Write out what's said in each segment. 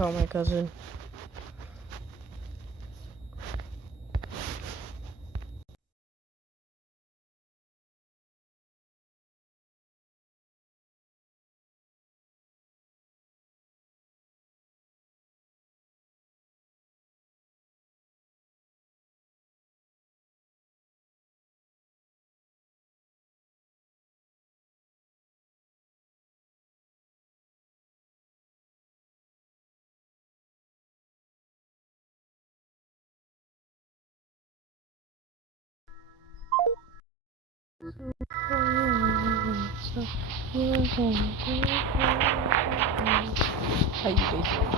call my cousin. How you guys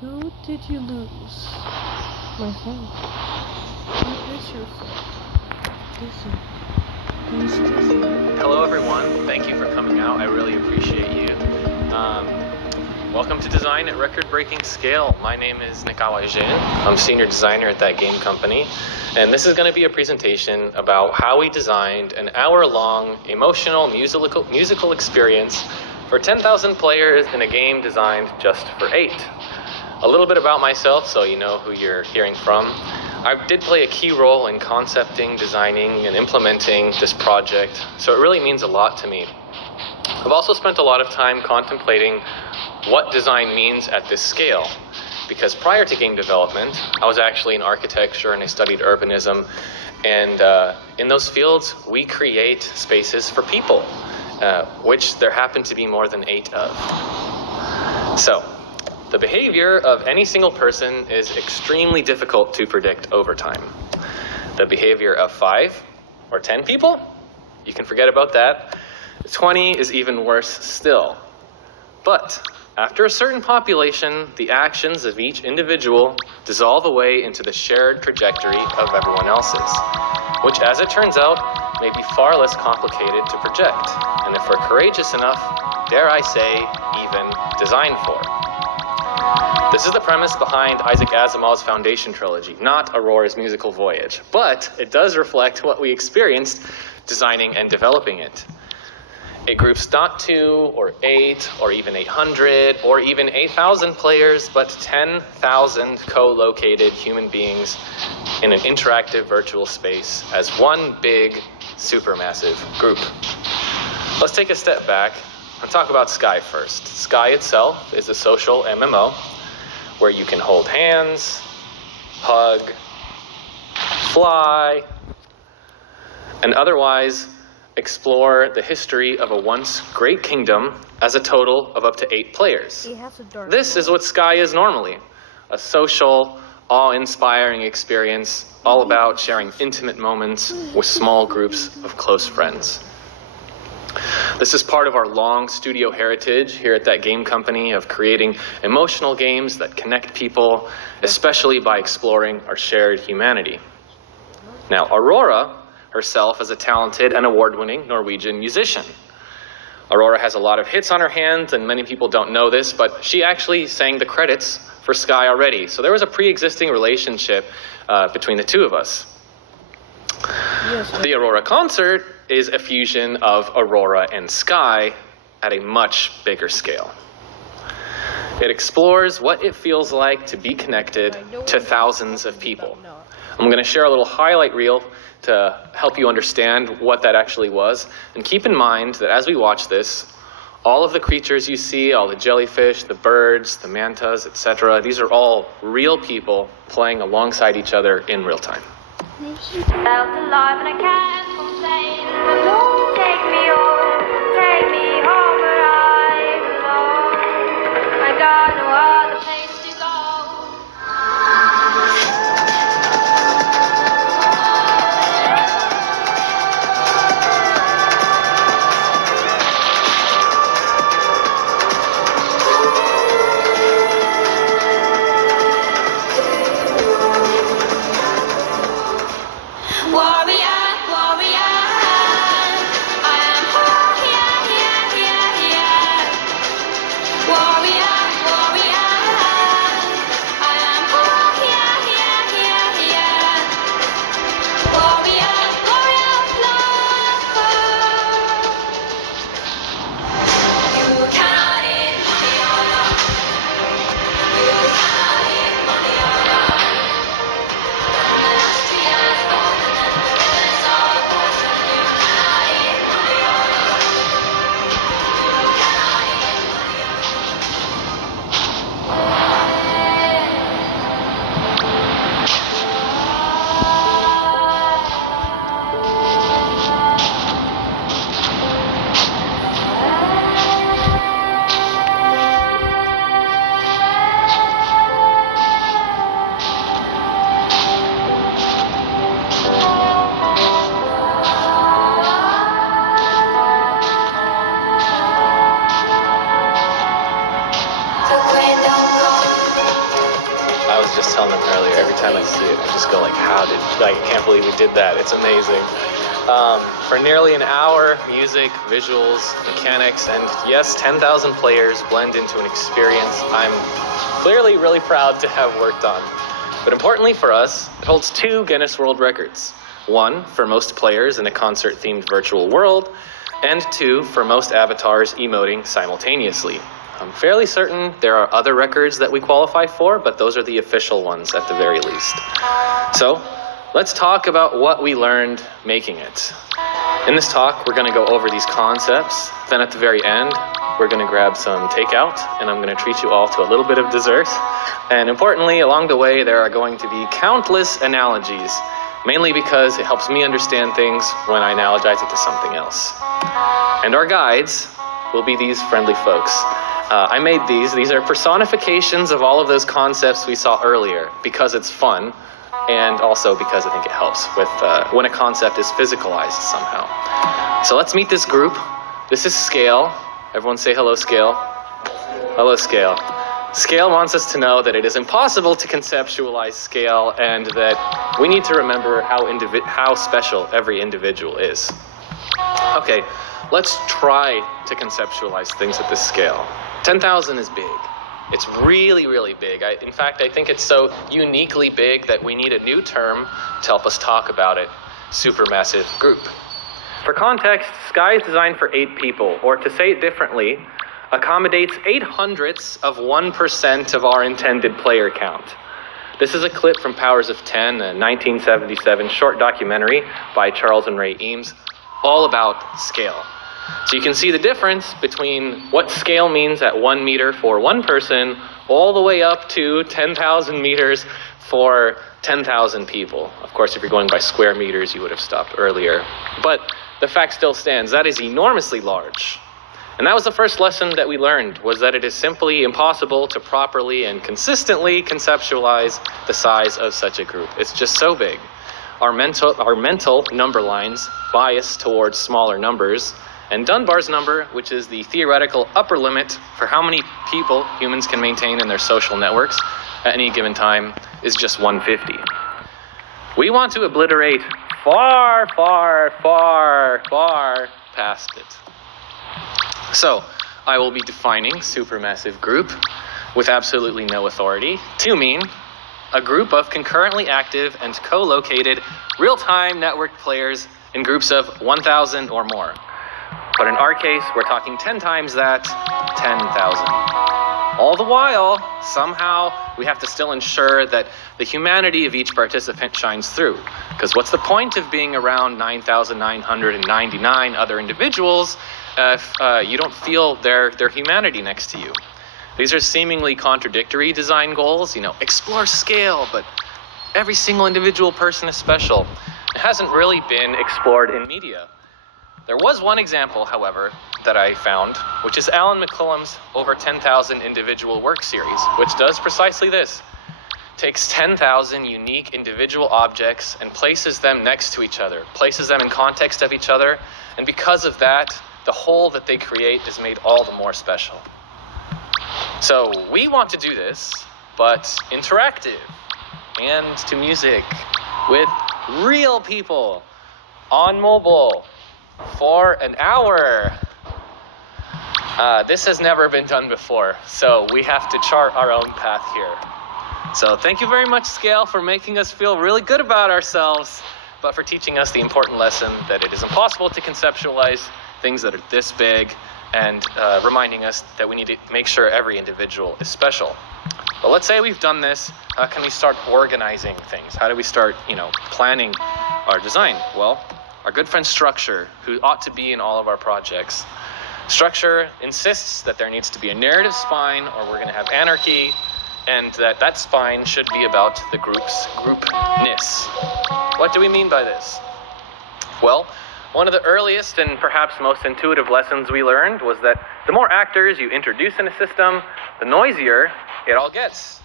Who did you lose? My friend. Who is your friend? Listen. Who's this? Hello everyone, thank you for coming out, I really appreciate you. Welcome to Design at Record-Breaking Scale. My name is Nikawa Jin. I'm senior designer at that game company, and this is going to be a presentation about how we designed an hour-long emotional musical experience for 10,000 players in a game designed just for 8. A little bit about myself so you know who you're hearing from. I did play a key role in concepting, designing, and implementing this project, so it really means a lot to me. I've also spent a lot of time contemplating what design means at this scale, because prior to game development, I was actually in architecture and I studied urbanism, and in those fields, we create spaces for people, which there happen to be more than 8 of. So, the behavior of any single person is extremely difficult to predict over time. The behavior of 5 or 10 people, you can forget about that. 20 is even worse still. But after a certain population, the actions of each individual dissolve away into the shared trajectory of everyone else's, which, as it turns out, may be far less complicated to project, and if we're courageous enough, dare I say, even design for. This is the premise behind Isaac Asimov's Foundation trilogy, not Aurora's musical voyage, but it does reflect what we experienced designing and developing it. It groups not 2 or 8 or even 800 or even 8,000 players, but 10,000 co-located human beings in an interactive virtual space as one big, supermassive group. Let's take a step back and talk about Sky first. Sky itself is a social MMO where you can hold hands, hug, fly, and otherwise explore the history of a once great kingdom as a total of up to 8 players. This is what Sky is normally, a social, awe-inspiring experience all about sharing intimate moments with small groups of close friends. This is part of our long studio heritage here at that game company of creating emotional games that connect people, especially by exploring our shared humanity. Now, Aurora herself is a talented and award-winning Norwegian musician. Aurora has a lot of hits on her hands, and many people don't know this, but she actually sang the credits for Sky already. So there was a pre-existing relationship between the two of us. Yes, the Aurora concert is a fusion of Aurora and Sky at a much bigger scale. It explores what it feels like to be connected to thousands of people. I'm going to share a little highlight reel to help you understand what that actually was. And keep in mind that as we watch this, all of the creatures you see, all the jellyfish, the birds, the mantas, etc., these are all real people playing alongside each other in real time. Felt alive and I can't complain. Don't take me home where I belong. I got no other place to go. just telling them earlier, every time I see it, I just go like, I can't believe we did that. It's amazing. For nearly an hour, music, visuals, mechanics, and yes, 10,000 players blend into an experience I'm clearly really proud to have worked on. But importantly for us, it holds 2 Guinness World Records. 1 for most players in a concert-themed virtual world, and 2 for most avatars emoting simultaneously. I'm fairly certain there are other records that we qualify for, but those are the official ones at the very least. So, let's talk about what we learned making it. In this talk, we're going to go over these concepts. Then at the very end, we're going to grab some takeout, and I'm going to treat you all to a little bit of dessert. And importantly, along the way, there are going to be countless analogies, mainly because it helps me understand things when I analogize it to something else. And our guides will be these friendly folks. I made these. These are personifications of all of those concepts we saw earlier because it's fun, and also because I think it helps with when a concept is physicalized somehow. So let's meet this group. This is Scale. Everyone say hello, Scale. Hello, Scale. Scale wants us to know that it is impossible to conceptualize scale and that we need to remember how special every individual is. Okay, let's try to conceptualize things at this scale. 10,000 is big. It's really, really big. In fact, I think it's so uniquely big that we need a new term to help us talk about it. Supermassive group. For context, Sky is designed for 8 people, or to say it differently, accommodates 0.08% of our intended player count. This is a clip from Powers of 10, a 1977 short documentary by Charles and Ray Eames, all about scale. So you can see the difference between what scale means at 1 meter for 1 person, all the way up to 10,000 meters for 10,000 people. Of course, if you're going by square meters, you would have stopped earlier. But the fact still stands, that is enormously large. And that was the first lesson that we learned, was that it is simply impossible to properly and consistently conceptualize the size of such a group. It's just so big. Our mental number lines bias towards smaller numbers, and Dunbar's number, which is the theoretical upper limit for how many people humans can maintain in their social networks at any given time, is just 150. We want to obliterate far, far, far, far past it. So, I will be defining supermassive group with absolutely no authority to mean a group of concurrently active and co-located real-time network players in groups of 1,000 or more. But in our case, we're talking 10 times that, 10,000. All the while, somehow, we have to still ensure that the humanity of each participant shines through. Because what's the point of being around 9,999 other individuals if you don't feel their humanity next to you? These are seemingly contradictory design goals, explore scale, but every single individual person is special. It hasn't really been explored in media. There was one example, however, that I found, which is Alan McCullum's Over 10,000 Individual Work series, which does precisely this. Takes 10,000 unique individual objects and places them next to each other, places them in context of each other, and because of that, the whole that they create is made all the more special. So we want to do this, but interactive and to music with real people on mobile for an hour. This has never been done before, so we have to chart our own path here. So thank you very much, Scale, for making us feel really good about ourselves, but for teaching us the important lesson that it is impossible to conceptualize things that are this big, and reminding us that we need to make sure every individual is special. But let's say we've done this, how can we start organizing things? How do we start, planning our design? Well, our good friend Structure, who ought to be in all of our projects. Structure insists that there needs to be a narrative spine, or we're going to have anarchy, and that spine should be about the group's groupness. What do we mean by this? Well, one of the earliest and perhaps most intuitive lessons we learned was that the more actors you introduce in a system, the noisier it all gets.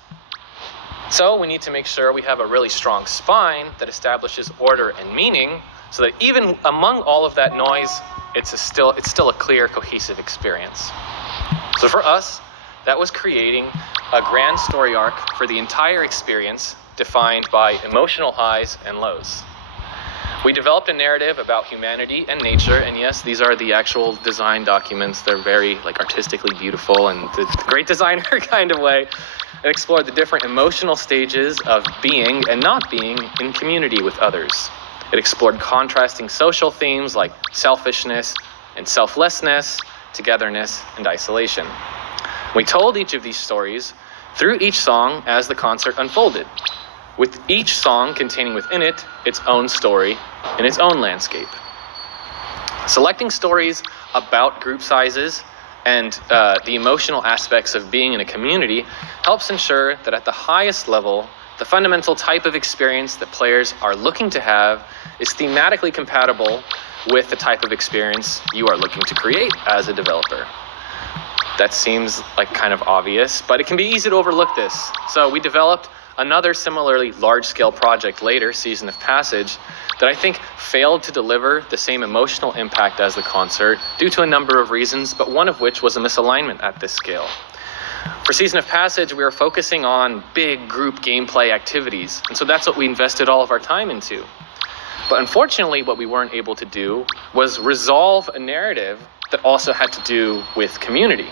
So we need to make sure we have a really strong spine that establishes order and meaning, so that even among all of that noise, it's still a clear, cohesive experience. So for us, that was creating a grand story arc for the entire experience defined by emotional highs and lows. We developed a narrative about humanity and nature, and yes, these are the actual design documents. They're very artistically beautiful and the great designer kind of way. It explored the different emotional stages of being and not being in community with others. It explored contrasting social themes like selfishness and selflessness, togetherness, and isolation. We told each of these stories through each song as the concert unfolded, with each song containing within it its own story in its own landscape. Selecting stories about group sizes and the emotional aspects of being in a community helps ensure that at the highest level, the fundamental type of experience that players are looking to have is thematically compatible with the type of experience you are looking to create as a developer. That seems like kind of obvious, but it can be easy to overlook this. So we developed another similarly large-scale project later, Season of Passage, that I think failed to deliver the same emotional impact as the concert due to a number of reasons, but one of which was a misalignment at this scale. For Season of Passage, we were focusing on big group gameplay activities, and so that's what we invested all of our time into. But unfortunately, what we weren't able to do was resolve a narrative that also had to do with community.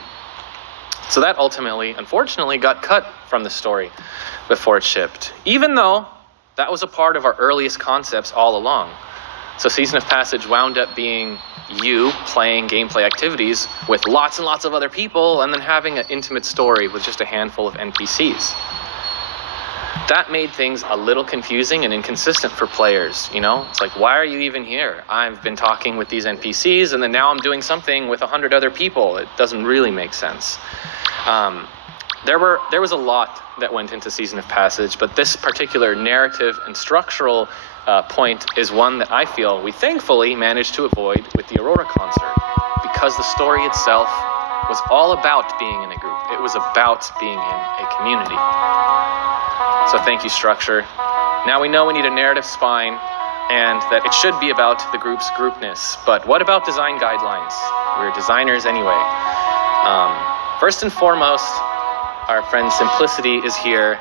So that ultimately, unfortunately, got cut from the story before it shipped, even though that was a part of our earliest concepts all along. So Season of Passage wound up being you playing gameplay activities with lots and lots of other people and then having an intimate story with just a handful of NPCs. That made things a little confusing and inconsistent for players, you know? It's like, why are you even here? I've been talking with these NPCs and then now I'm doing something with 100 other people. It doesn't really make sense. There was a lot that went into Season of Passage, but this particular narrative and structural point is one that I feel we thankfully managed to avoid with the Aurora concert, because the story itself was all about being in a group. It was about being in a community. So thank you, structure. Now we know we need a narrative spine and that it should be about the group's groupness. But what about design guidelines? We're designers anyway. First and foremost, our friend Simplicity is here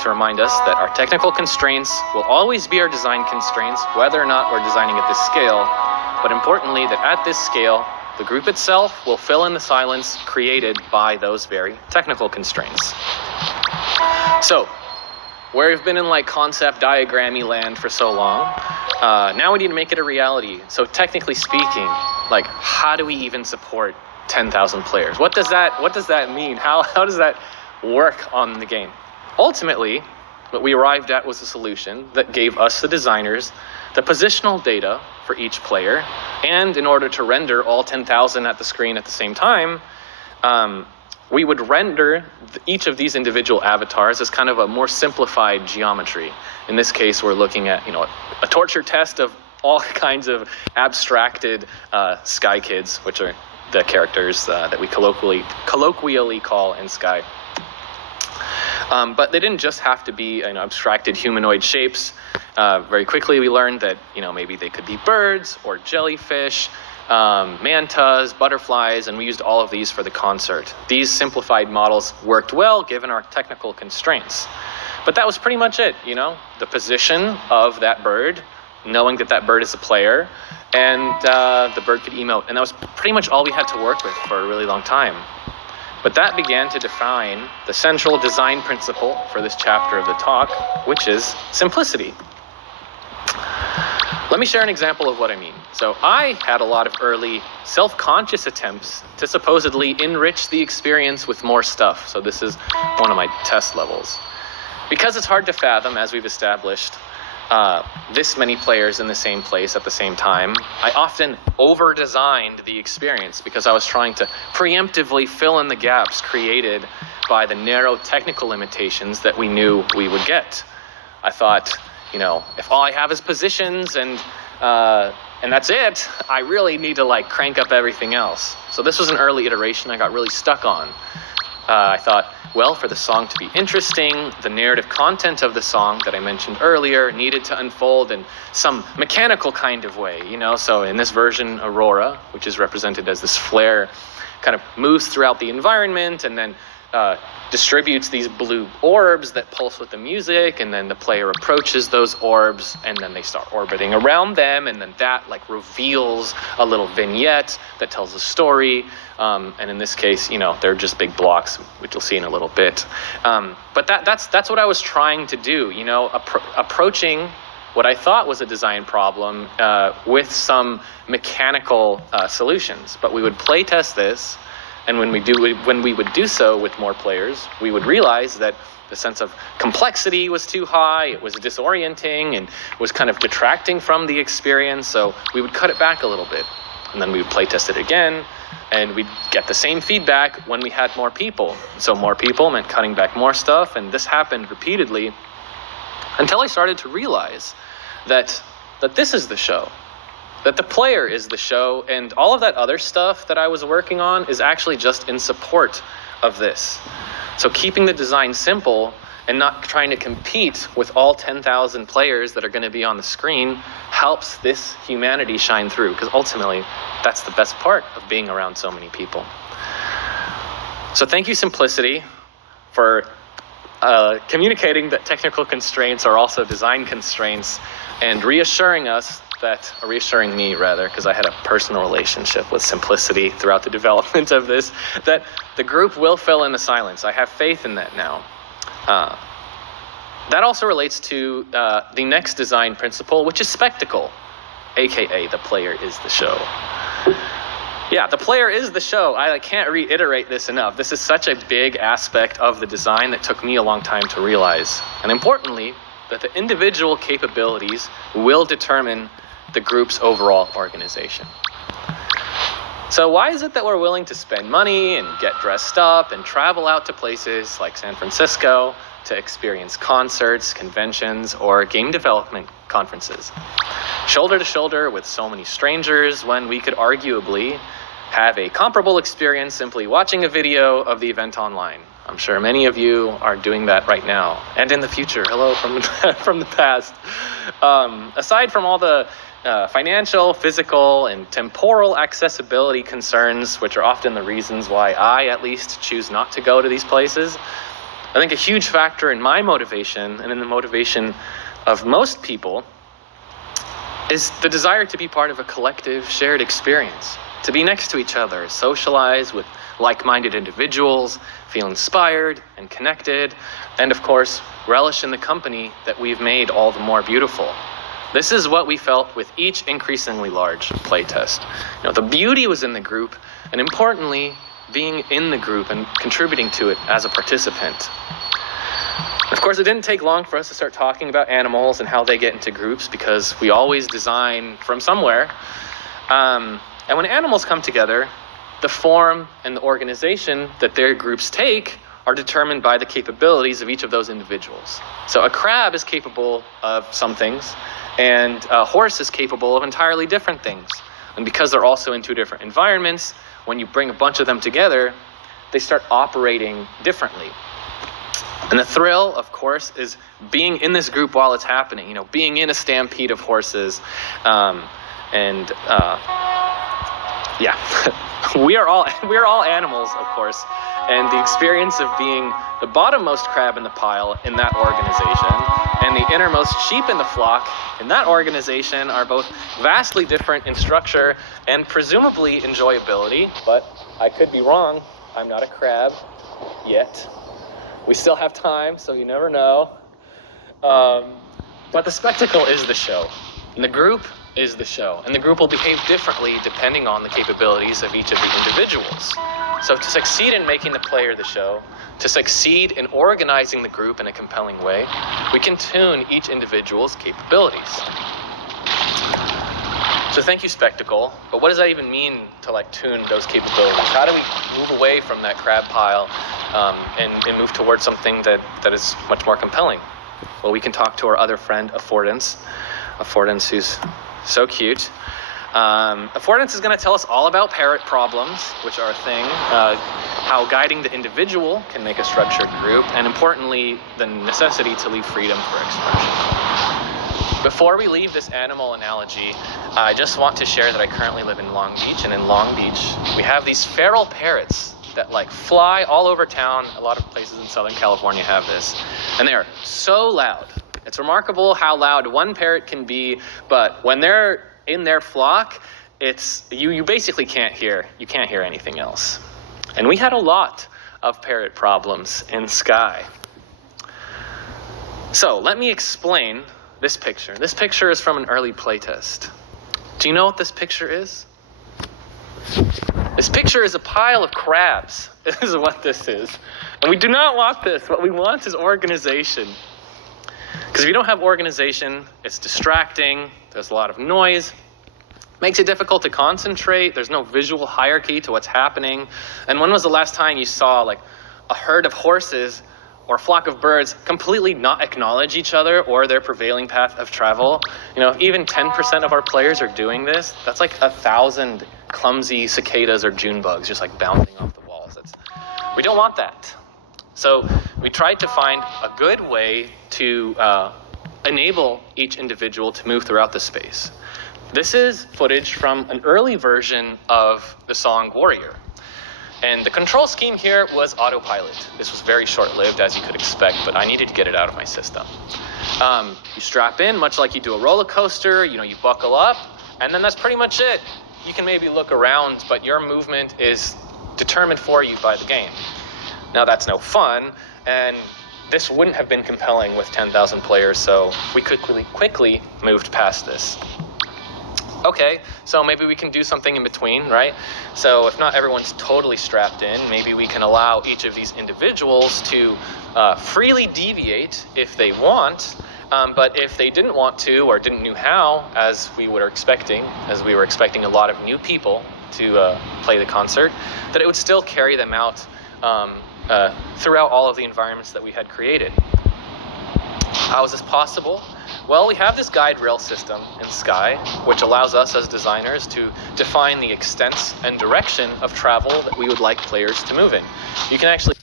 to remind us that our technical constraints will always be our design constraints, whether or not we're designing at this scale. But importantly, that at this scale, the group itself will fill in the silence created by those very technical constraints. So, where we've been in concept diagrammy land for so long, now we need to make it a reality. So technically speaking, how do we even support 10,000 players? What does that mean? How does that work on the game? Ultimately, what we arrived at was a solution that gave us, the designers, the positional data for each player, and in order to render all 10,000 at the screen at the same time, we would render each of these individual avatars as kind of a more simplified geometry. In this case, we're looking at a torture test of all kinds of abstracted Sky Kids, which are the characters that we colloquially call in Sky. But they didn't just have to be abstracted humanoid shapes. Very quickly we learned that maybe they could be birds or jellyfish, mantas, butterflies, and we used all of these for the concert. These simplified models worked well given our technical constraints. But that was pretty much it, the position of that bird, knowing that that bird is a player, and the bird could emote. And that was pretty much all we had to work with for a really long time. But that began to define the central design principle for this chapter of the talk, which is simplicity. Let me share an example of what I mean. So I had a lot of early self-conscious attempts to supposedly enrich the experience with more stuff. So this is one of my test levels. Because it's hard to fathom, as we've established, this many players in the same place at the same time, I often over-designed the experience because I was trying to preemptively fill in the gaps created by the narrow technical limitations that we knew we would get. I thought, if all I have is positions and that's it, I really need to crank up everything else. So this was an early iteration I got really stuck on. I thought, well, for the song to be interesting, the narrative content of the song that I mentioned earlier needed to unfold in some mechanical kind of way, So in this version, Aurora, which is represented as this flare, kind of moves throughout the environment and then distributes these blue orbs that pulse with the music, and then the player approaches those orbs, and then they start orbiting around them, and then that like reveals a little vignette that tells a story. And in this case, you know, they're just big blocks, which you'll see in a little bit. But that's what I was trying to do, you know, approaching what I thought was a design problem with some mechanical solutions. But we would play test this, and when we would do so with more players, we would realize that the sense of complexity was too high, it was disorienting, and was kind of detracting from the experience. So we would cut it back a little bit, and then we would play test it again, and we'd get the same feedback when we had more people. So more people meant cutting back more stuff, and this happened repeatedly until I started to realize that this is the show. That the player is the show, and all of that other stuff that I was working on is actually just in support of this. So keeping the design simple and not trying to compete with all 10,000 players that are going to be on the screen helps this humanity shine through, because ultimately that's the best part of being around so many people. So thank you, Simplicity, for communicating that technical constraints are also design constraints, and reassuring me, because I had a personal relationship with Simplicity throughout the development of this, that the group will fill in the silence. I have faith in that now. That also relates to the next design principle, which is spectacle, aka the player is the show. Yeah, the player is the show. I can't reiterate this enough. This is such a big aspect of the design that took me a long time to realize. And importantly, that the individual capabilities will determine the group's overall organization. So why is it that we're willing to spend money and get dressed up and travel out to places like San Francisco to experience concerts, conventions, or game development conferences, shoulder to shoulder with so many strangers, when we could arguably have a comparable experience simply watching a video of the event online? I'm sure many of you are doing that right now and in the future. Hello from the past. Aside from all the financial, physical, and temporal accessibility concerns, which are often the reasons why I, at least, choose not to go to these places, I think a huge factor in my motivation and in the motivation of most people is the desire to be part of a collective shared experience, to be next to each other, socialize with like-minded individuals, feel inspired and connected, and of course, relish in the company that we've made all the more beautiful. This is what we felt with each increasingly large playtest. You know, the beauty was in the group, and importantly, being in the group and contributing to it as a participant. Of course, it didn't take long for us to start talking about animals and how they get into groups, because we always design from somewhere. And when animals come together, the form and the organization that their groups take are determined by the capabilities of each of those individuals. So a crab is capable of some things, and a horse is capable of entirely different things. And because they're also in two different environments, when you bring a bunch of them together, they start operating differently. And the thrill, of course, is being in this group while it's happening, you know, being in a stampede of horses. Yeah, we are all animals, of course. And the experience of being the bottommost crab in the pile in that organization and the innermost sheep in the flock in that organization are both vastly different in structure and presumably enjoyability, but I could be wrong. I'm not a crab yet. We still have time, so you never know. But the spectacle is the show, and the group is the show, and the group will behave differently depending on the capabilities of each of the individuals. So to succeed in making the player the show, to succeed in organizing the group in a compelling way, we can tune each individual's capabilities. So thank you, Spectacle, but what does that even mean to tune those capabilities? How do we move away from that crab pile and move towards something that is much more compelling? Well, we can talk to our other friend, Affordance, who's so cute. Affordance is going to tell us all about parrot problems, which are a thing, how guiding the individual can make a structured group, and importantly, the necessity to leave freedom for expression. Before we leave this animal analogy, I just want to share that I currently live in Long Beach, and in Long Beach, we have these feral parrots that like fly all over town. A lot of places in Southern California have this, and they are so loud. It's remarkable how loud one parrot can be, but when they're in their flock, it's you basically can't hear anything else. And we had a lot of parrot problems in Sky. So let me explain this picture. This picture is from an early playtest. Do you know what this picture is? This picture is a pile of crabs. This is what this is. And we do not want this. What we want is organization. Because if you don't have organization, it's distracting. There's a lot of noise. Makes it difficult to concentrate. There's no visual hierarchy to what's happening. And when was the last time you saw like a herd of horses or a flock of birds completely not acknowledge each other or their prevailing path of travel? You know, even 10% of our players are doing this. That's like 1,000 clumsy cicadas or June bugs just like bouncing off the walls. We don't want that. So we tried to find a good way to enable each individual to move throughout the space. This is footage from an early version of the song Warrior. And the control scheme here was autopilot. This was very short-lived, as you could expect, but I needed to get it out of my system. You strap in, much like you do a roller coaster, you buckle up, and then that's pretty much it. You can maybe look around, but your movement is determined for you by the game. Now that's no fun, and this wouldn't have been compelling with 10,000 players, so we quickly moved past this. Okay, so maybe we can do something in between, right? So if not everyone's totally strapped in, maybe we can allow each of these individuals to freely deviate if they want, but if they didn't want to or didn't know how, as we were expecting a lot of new people to play the concert, that it would still carry them out throughout all of the environments that we had created. How is this possible? Well, we have this guide rail system in Sky, which allows us as designers to define the extent and direction of travel that we would like players to move in. You can actually